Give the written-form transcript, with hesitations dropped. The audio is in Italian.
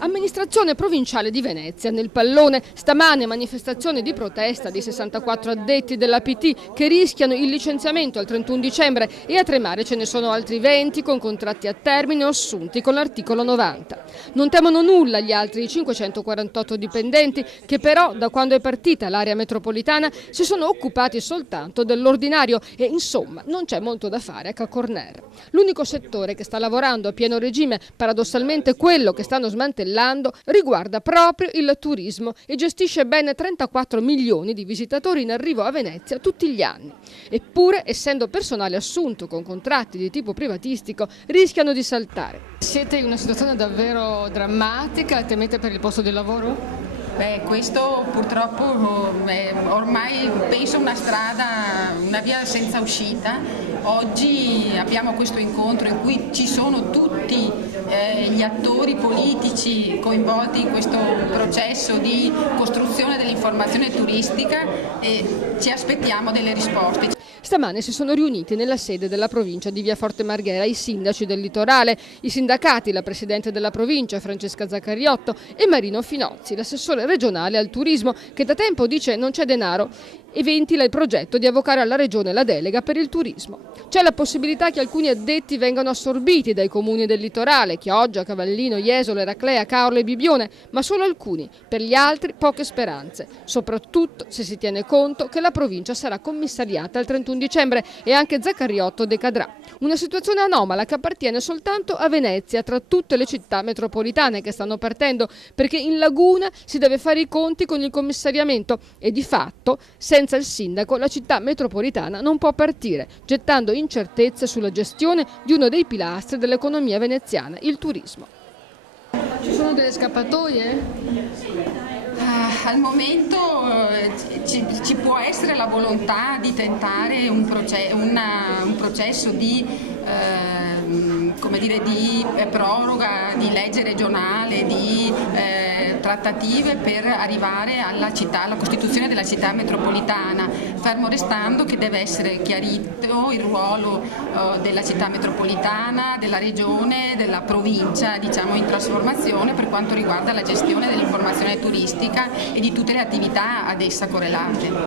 Amministrazione provinciale di Venezia, nel pallone, stamane manifestazione di protesta di 64 addetti dell'APT che rischiano il licenziamento al 31 dicembre e a tremare ce ne sono altri 20 con contratti a termine o assunti con l'articolo 90. Non temono nulla gli altri 548 dipendenti che però da quando è partita l'area metropolitana si sono occupati soltanto dell'ordinario e insomma non c'è molto da fare a Cacorner. L'unico settore che sta lavorando a pieno regime, paradossalmente quello che stanno smantellando, riguarda proprio il turismo e gestisce ben 34 milioni di visitatori in arrivo a Venezia tutti gli anni. Eppure, essendo personale assunto con contratti di tipo privatistico, rischiano di saltare. Siete in una situazione davvero drammatica, temete per il posto di lavoro? Questo purtroppo è ormai penso una via senza uscita. Oggi abbiamo questo incontro in cui ci sono tutti gli attori politici coinvolti in questo processo di costruzione dell'informazione turistica e ci aspettiamo delle risposte. Stamane si sono riuniti nella sede della provincia di Via Forte Marghera i sindaci del litorale, i sindacati, la presidente della provincia Francesca Zaccariotto e Marino Finozzi, l'assessore regionale al turismo, che da tempo dice non c'è denaro e ventila il progetto di avocare alla regione la delega per il turismo. C'è la possibilità che alcuni addetti vengano assorbiti dai comuni del litorale, Chioggia, Cavallino, Jesolo, Eraclea, Caorle e Bibione, ma solo alcuni, per gli altri poche speranze, soprattutto se si tiene conto che la provincia sarà commissariata il 31 dicembre e anche Zaccariotto decadrà. Una situazione anomala che appartiene soltanto a Venezia tra tutte le città metropolitane che stanno partendo, perché in Laguna si deve fare i conti con il commissariamento e di fatto senza il sindaco la città metropolitana non può partire, gettando incertezze sulla gestione di uno dei pilastri dell'economia veneziana, il turismo. Ci sono delle scappatoie? Al momento ci può essere la volontà di tentare un processo di proroga di legge regionale, di trattative per arrivare alla costituzione della città metropolitana, fermo restando che deve essere chiarito il ruolo della città metropolitana, della regione, della provincia, in trasformazione per quanto riguarda la gestione dell'informazione turistica e di tutte le attività ad essa correlate.